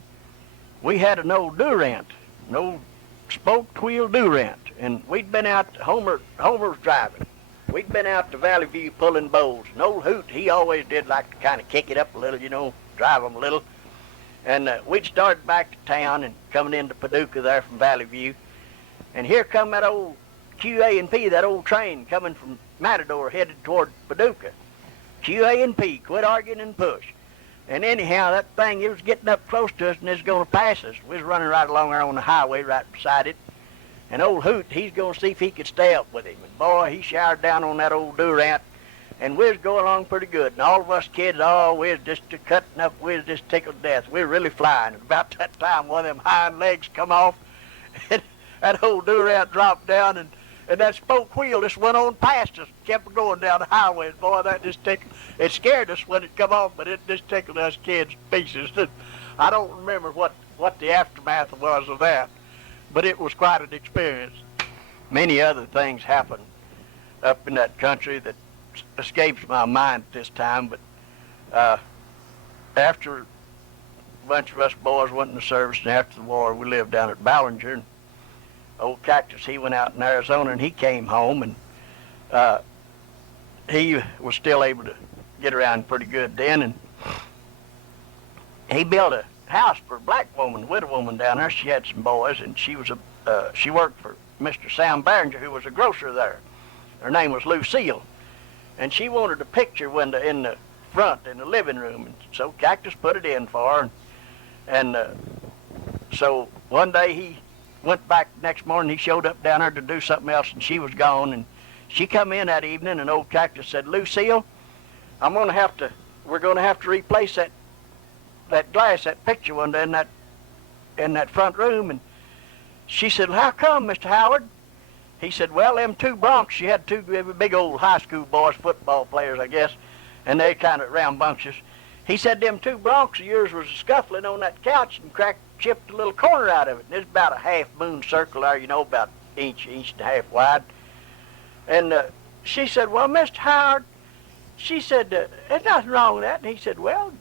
we had an old Durant, an old spoked wheel Durant, and we'd been out, Homer was driving. We'd been out to Valley View pulling bowls. And old Hoot, he always did like to kind of kick it up a little, you know, drive them a little. And we'd started back to town and coming into Paducah there from Valley View. And here come that old QA&P, that old train coming from Matador headed toward Paducah. QA&P, quit arguing and push. And anyhow, that thing, it was getting up close to us and it was going to pass us. We was running right along there on the highway right beside it. And old Hoot, he's going to see if he could stay up with him. And boy, he showered down on that old Durant. And we was going along pretty good. And all of us kids, oh, we was just cutting up. We was just tickled to death. We were really flying. And about that time, one of them hind legs come off. And that old Durant dropped down. And that spoke wheel just went on past us. Kept going down the highway. And boy, that just tickled. It scared us when it come off, but it just tickled us kids to pieces. I don't remember what the aftermath was of that. But it was quite an experience. Many other things happened up in that country that escapes my mind at this time, but after a bunch of us boys went in the service and after the war, we lived down at Ballinger, and old Cactus, he went out in Arizona and he came home, and he was still able to get around pretty good then, and he built a house for a black woman, a widow woman down there. She had some boys, and she worked for Mr. Sam Barringer, who was a grocer there. Her name was Lucille, and she wanted a picture window in the front in the living room, and so Cactus put it in for her, and so one day he went back the next morning. He showed up down there to do something else, and she was gone, and she come in that evening, and old Cactus said, Lucille, we're going to have to replace that glass, that picture window in that front room. And she said, well, how come, Mr. Howard? He said, well, them two broncs, she had two big old high school boys, football players, I guess, and they kind of rambunctious. He said, them two broncs of yours was scuffling on that couch and chipped a little corner out of it. And there's about a half moon circle there, you know, about inch and a half wide. And she said, well, Mr. Howard, she said, there's nothing wrong with that. And he said, well,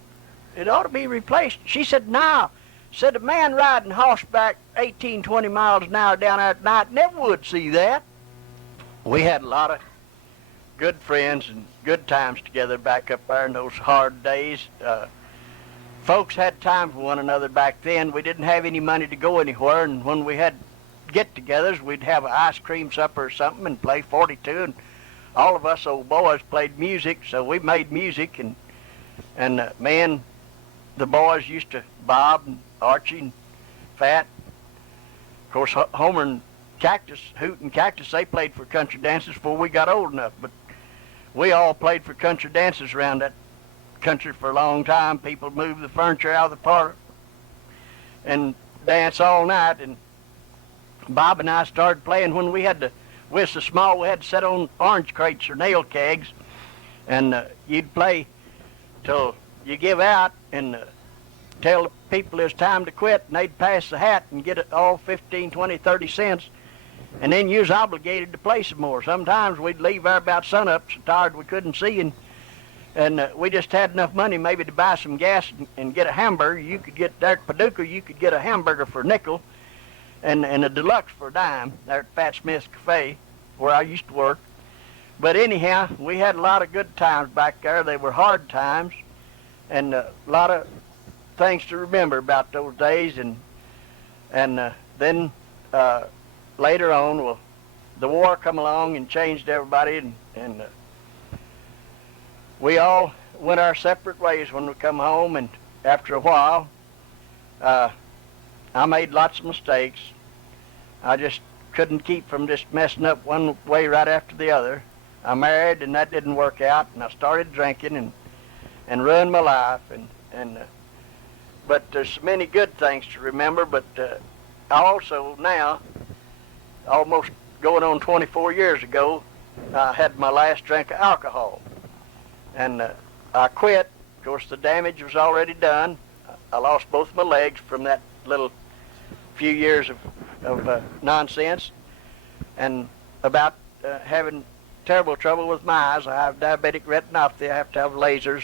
it ought to be replaced. She said, no. Said a man riding horseback 18, 20 miles an hour down there at night never would see that. We had a lot of good friends and good times together back up there in those hard days. Folks had time for one another back then. We didn't have any money to go anywhere, and when we had get-togethers, we'd have an ice cream supper or something and play 42, and all of us old boys played music, so we made music, and man, the boys used to, Bob and Archie and Fat. Of course, Homer and Cactus, Hoot and Cactus, they played for country dances before we got old enough. But we all played for country dances around that country for a long time. People moved the furniture out of the parlor and dance all night. And Bob and I started playing when we was so small, we had to sit on orange crates or nail kegs. And you'd play till you give out and tell the people it's time to quit, and they'd pass the hat and get it all 15, 20, 30 cents, and then you was obligated to play some more. Sometimes we'd leave there about sunup, so tired we couldn't see, and we just had enough money maybe to buy some gas and get a hamburger. You could get there at Paducah, you could get a hamburger for a nickel and a deluxe for a dime there at Pat Smith's Cafe, where I used to work. But anyhow, we had a lot of good times back there. They were hard times, and a lot of things to remember about those days. And then later on, the war come along and changed everybody, and we all went our separate ways when we come home. And after a while, I made lots of mistakes. I just couldn't keep from just messing up one way right after the other. I married, and that didn't work out, and I started drinking and ruined my life. But there's many good things to remember. But I also now, almost going on 24 years ago, I had my last drink of alcohol, and I quit. Of course, the damage was already done. I lost both my legs from that little few years of nonsense, and about having terrible trouble with my eyes. I have diabetic retinopathy. I have to have lasers.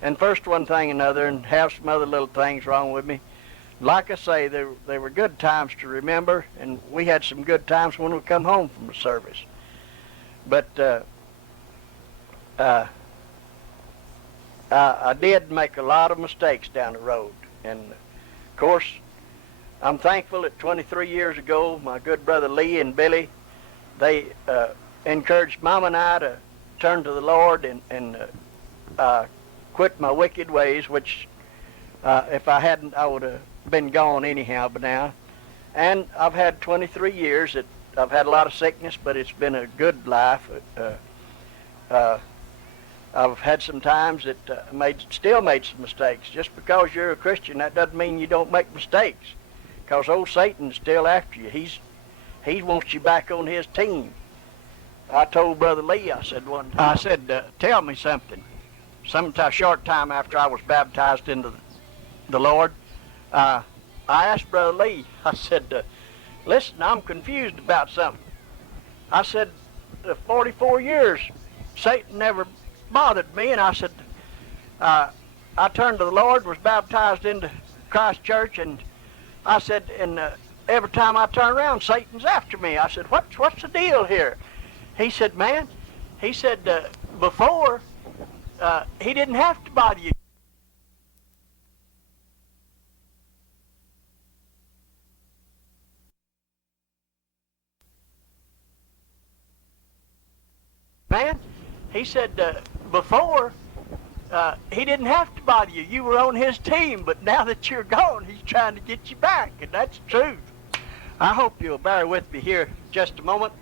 And first one thing another, and have some other little things wrong with me. Like I say, they were good times to remember, and we had some good times when we come home from the service. But I did make a lot of mistakes down the road. And, of course, I'm thankful that 23 years ago, my good brother Lee and Billy, they encouraged Mom and I to turn to the Lord and quit my wicked ways, which if I hadn't, I would have been gone anyhow by now. And I've had 23 years that I've had a lot of sickness, but it's been a good life. I've had some times that still made some mistakes. Just because you're a Christian, that doesn't mean you don't make mistakes. Because old Satan's still after you. He wants you back on his team. I told Brother Lee, I said, tell me something. Some short time after I was baptized into the Lord, I asked Brother Lee, I said, listen, I'm confused about something. I said, 44 years, Satan never bothered me, and I said, I turned to the Lord, was baptized into Christ Church, and I said, and every time I turn around, Satan's after me. I said, what's the deal here? He said, man, he said, before, he didn't have to bother you. Man, he said, before, he didn't have to bother you. You were on his team, but now that you're gone, he's trying to get you back, and that's the truth. I hope you'll bear with me here just a moment.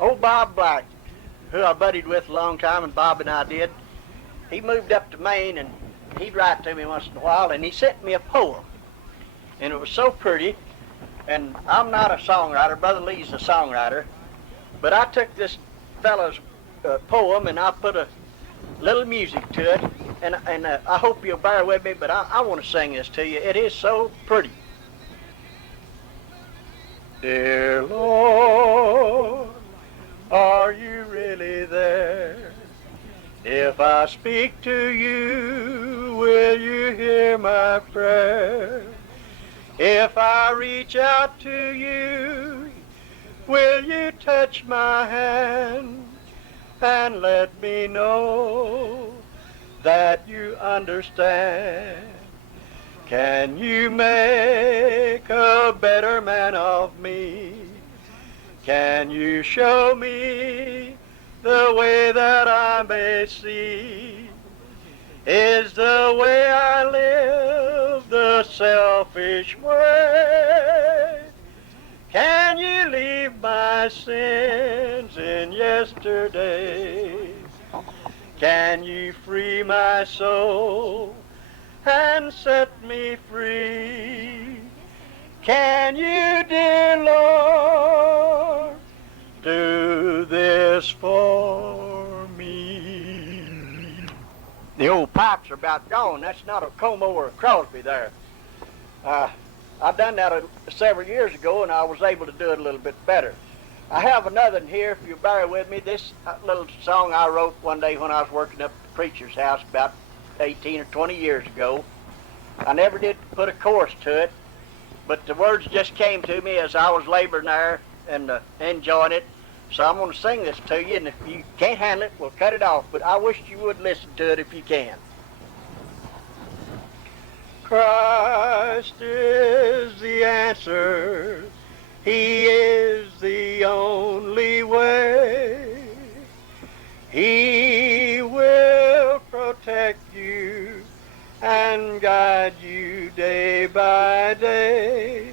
Old Bob Black, who I buddied with a long time, and Bob and I did, he moved up to Maine, and he'd write to me once in a while, and he sent me a poem. And it was so pretty, and I'm not a songwriter. Brother Lee's a songwriter. But I took this fellow's poem, and I put a little music to it, and I hope you'll bear with me, but I want to sing this to you. It is so pretty. Dear Lord, are you really there? If I speak to you, will you hear my prayer? If I reach out to you, will you touch my hand and let me know that you understand? Can you make a better man of me? Can you show me the way that I may see? Is the way I live the selfish way? Can you leave my sins in yesterday? Can you free my soul and set me free? Can you, dear Lord, do this for me? The old pipes are about gone. That's not a Como or a Crosby there. I done that several years ago, and I was able to do it a little bit better. I have another one here, if you bear with me. This little song I wrote one day when I was working up at the preacher's house about 18 or 20 years ago. I never did put a chorus to it, but the words just came to me as I was laboring there and enjoying it. So I'm going to sing this to you, and if you can't handle it, we'll cut it off. But I wish you would listen to it if you can. Christ is the answer. He is the only way. He will protect you and guide you day by day.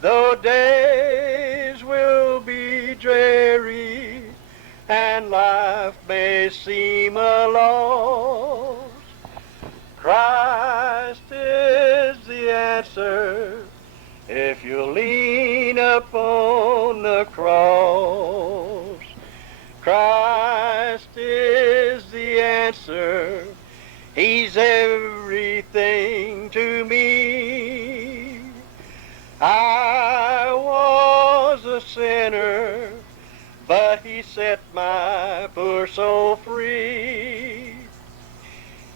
Though days will be dreary and life may seem a loss, Christ is the answer if you lean upon the cross. Christ is the answer. He's everything to me. I was a sinner, but he set my poor soul free.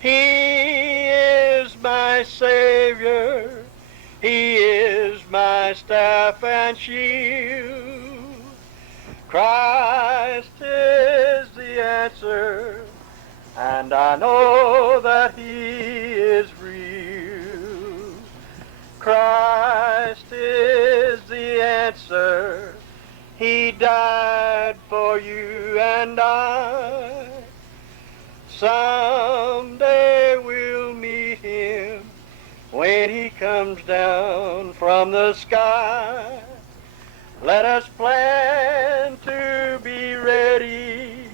He is my Savior, he is my staff and shield. Christ is the answer, and I know that he is real. Christ is the answer, he died for you and I. Someday we'll meet him when he comes down from the sky. Let us plan to be ready.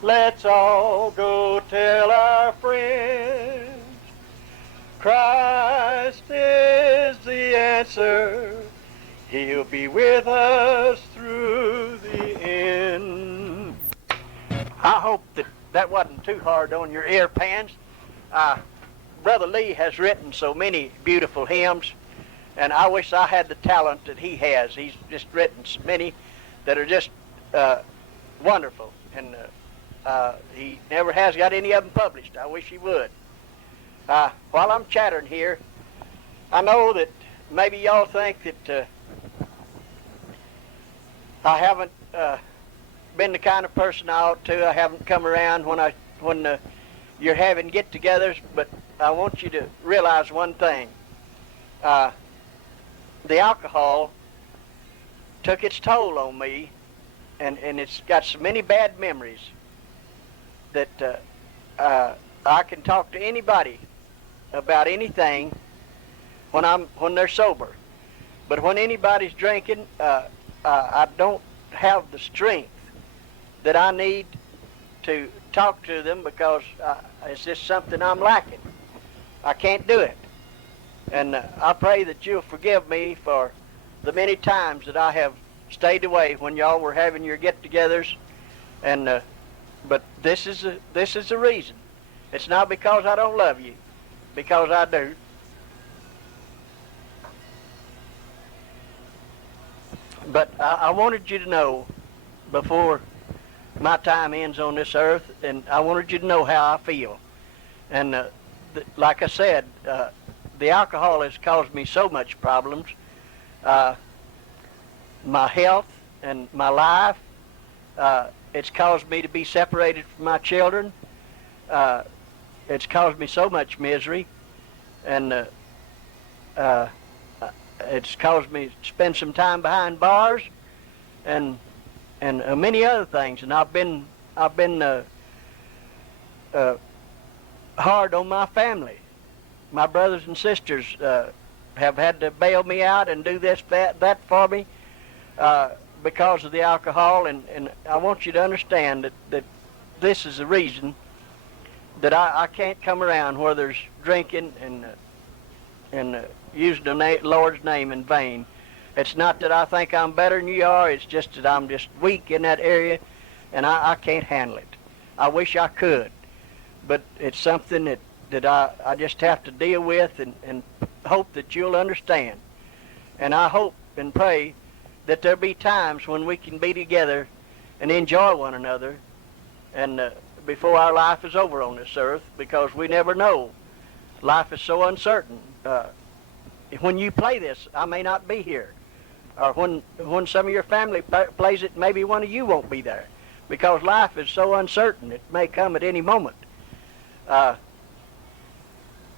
Let's all go tell our friends. Christ is the answer. He'll be with us through the end. I hope that wasn't too hard on your ear pans. Brother Lee has written so many beautiful hymns, and I wish I had the talent that he has. He's just written so many that are just wonderful, and he never has got any of them published. I wish he would. While I'm chattering here, I know that maybe y'all think that I haven't been the kind of person I ought to. I haven't come around when you're having get-togethers, but I want you to realize one thing. The alcohol took its toll on me, and it's got so many bad memories that I can talk to anybody about anything when they're sober. But when anybody's drinking, I don't have the strength that I need to talk to them because it's just something I'm lacking. I can't do it. And I pray that you'll forgive me for the many times that I have stayed away when y'all were having your get-togethers. And but this is the reason. It's not because I don't love you, because I do. But I wanted you to know before my time ends on this earth, and I wanted you to know how I feel. And like I said, the alcohol has caused me so much problems. My health and my life. It's caused me to be separated from my children. It's caused me so much misery. And it's caused me to spend some time behind bars and many other things. And I've been hard on my family. My brothers and sisters have had to bail me out and do this, that for me because of the alcohol. And I want you to understand that this is the reason that I can't come around where there's drinking and using the Lord's name in vain. It's not that I think I'm better than you are. It's just that I'm just weak in that area, and I can't handle it. I wish I could, but it's something that I just have to deal with and hope that you'll understand. And I hope and pray that there'll be times when we can be together and enjoy one another and before our life is over on this earth, because we never know. Life is so uncertain. When you play this, I may not be here. Or when some of your family plays it, maybe one of you won't be there, because life is so uncertain. It may come at any moment.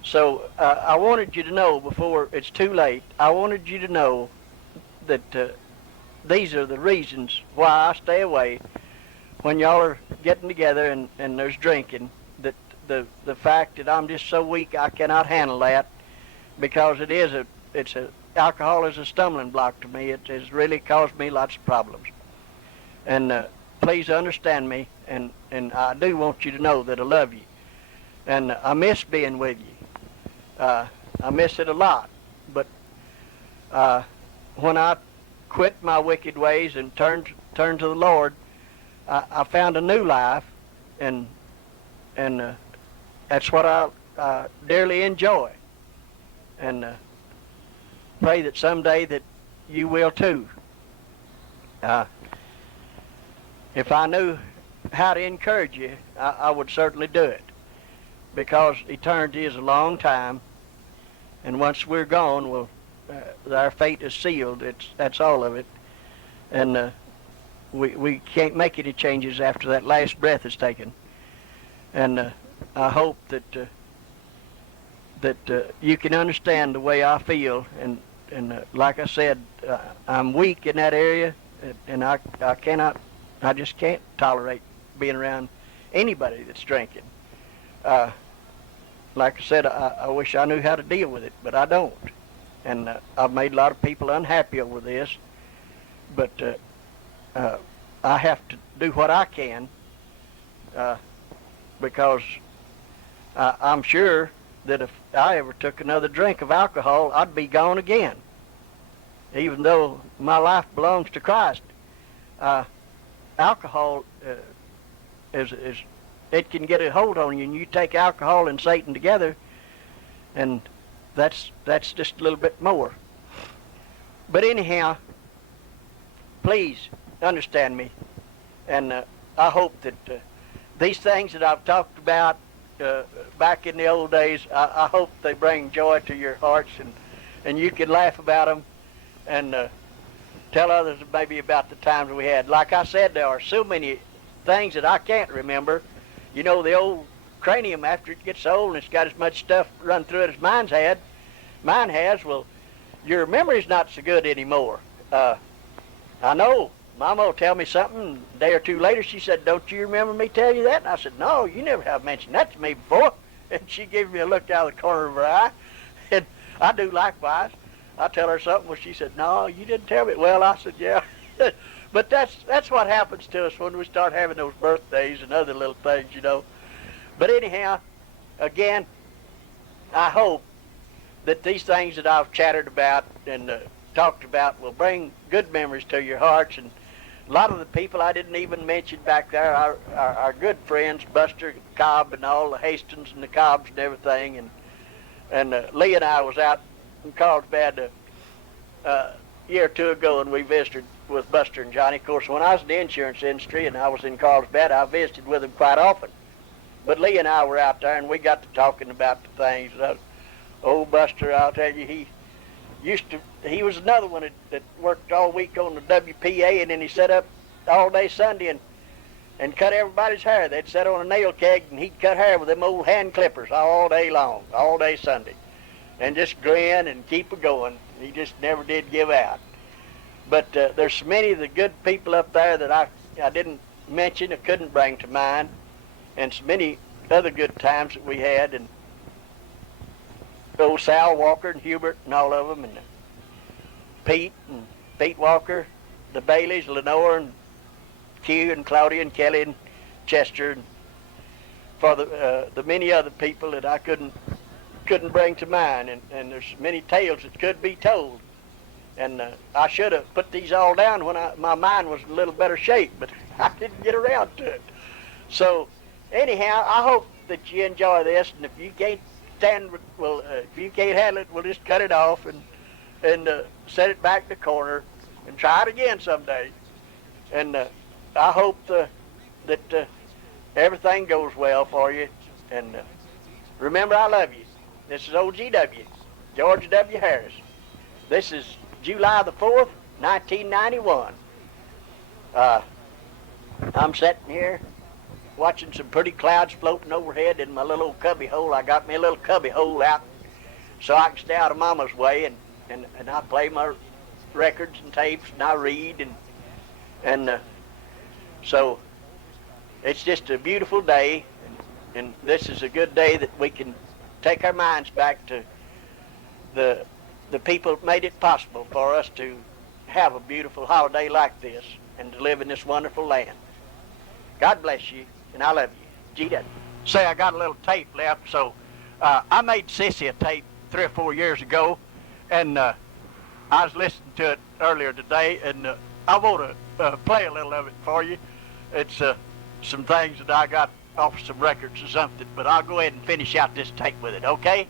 So I wanted you to know before it's too late, I wanted you to know that these are the reasons why I stay away when y'all are getting together and there's drinking. That the fact that I'm just so weak I cannot handle that, because alcohol is a stumbling block to me. It has really caused me lots of problems. And please understand me, and I do want you to know that I love you. And I miss being with you. I miss it a lot. But when I quit my wicked ways and turned to the Lord, I found a new life, and that's what I dearly enjoy. And pray that someday that you will too. if I knew how to encourage you, I would certainly do it, because eternity is a long time, and once we're gone, well, our fate is sealed. That's all of it, and we can't make any changes after that last breath is taken. And I hope that you can understand the way I feel, and like I said, I'm weak in that area, and I just can't tolerate being around anybody that's drinking. Like I said, I wish I knew how to deal with it, but I don't. And I've made a lot of people unhappy over this, but I have to do what I can, because I'm sure that if I ever took another drink of alcohol, I'd be gone again, even though my life belongs to Christ. Alcohol is it can get a hold on you, and you take alcohol and Satan together, and that's just a little bit more. But anyhow, please understand me, and I hope that these things that I've talked about back in the old days, I hope they bring joy to your hearts, and you can laugh about them, and tell others maybe about the times we had. Like I said, there are so many things that I can't remember. You know, the old cranium, after it gets old and it's got as much stuff run through it as mine has, well, your memory's not so good anymore. I know. Mama will tell me something, a day or two later, she said, "Don't you remember me tell you that?" And I said, "No, you never have mentioned that to me before." And she gave me a look out of the corner of her eye, and I do likewise. I tell her something, well, she said, "No, you didn't tell me." Well, I said, "Yeah." But that's what happens to us when we start having those birthdays and other little things, you know. But anyhow, again, I hope that these things that I've chattered about and talked about will bring good memories to your hearts. And a lot of the people I didn't even mention back there are our good friends, Buster Cobb and all the Hastings and the Cobbs and everything. And Lee and I was out in Carlsbad a year or two ago, and we visited with Buster and Johnny. Of course, when I was in the insurance industry and I was in Carlsbad, I visited with them quite often. But Lee and I were out there, and we got to talking about the things. Old Buster, I'll tell you, he was another one that worked all week on the WPA, and then he set up all day Sunday and cut everybody's hair. They'd sit on a nail keg, and he'd cut hair with them old hand clippers all day long, all day Sunday, and just grin and keep it going. He just never did give out. But there's so many of the good people up there that I didn't mention, or couldn't bring to mind, and so many other good times that we had, and old Sal Walker and Hubert and all of them, and Pete Walker, the Baileys, Lenore and Q and Claudia and Kelly and Chester, and for the many other people that I couldn't bring to mind, and there's many tales that could be told. And I should have put these all down when my mind was in a little better shape, but I didn't get around to it. So anyhow, I hope that you enjoy this, and if you can't if you can't handle it, we'll just cut it off and set it back in the corner and try it again someday. And I hope that everything goes well for you. And remember, I love you. This is OGW, George W. Harris. This is July the 4th, 1991. I'm sitting here watching some pretty clouds floating overhead in my little old cubby hole. I got me a little cubby hole out so I can stay out of Mama's way, and I play my records and tapes, and I read, and so it's just a beautiful day, and this is a good day that we can take our minds back to the people that made it possible for us to have a beautiful holiday like this and to live in this wonderful land. God bless you, and I love you. G.W. Say, I got a little tape left, so I made Sissy a tape 3 or 4 years ago, and I was listening to it earlier today, and I want to play a little of it for you. It's some things that I got off some records or something, but I'll go ahead and finish out this tape with it, okay?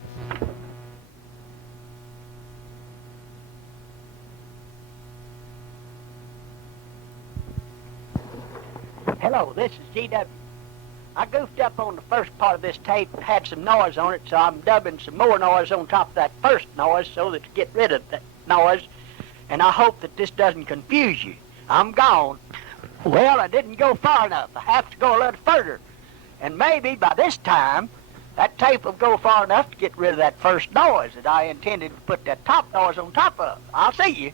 Hello, this is GW. I goofed up on the first part of this tape, had some noise on it, so I'm dubbing some more noise on top of that first noise so that to get rid of that noise, and I hope that this doesn't confuse you. I'm gone. Well, I didn't go far enough. I have to go a little further, and maybe by this time, that tape will go far enough to get rid of that first noise that I intended to put that top noise on top of. I'll see you.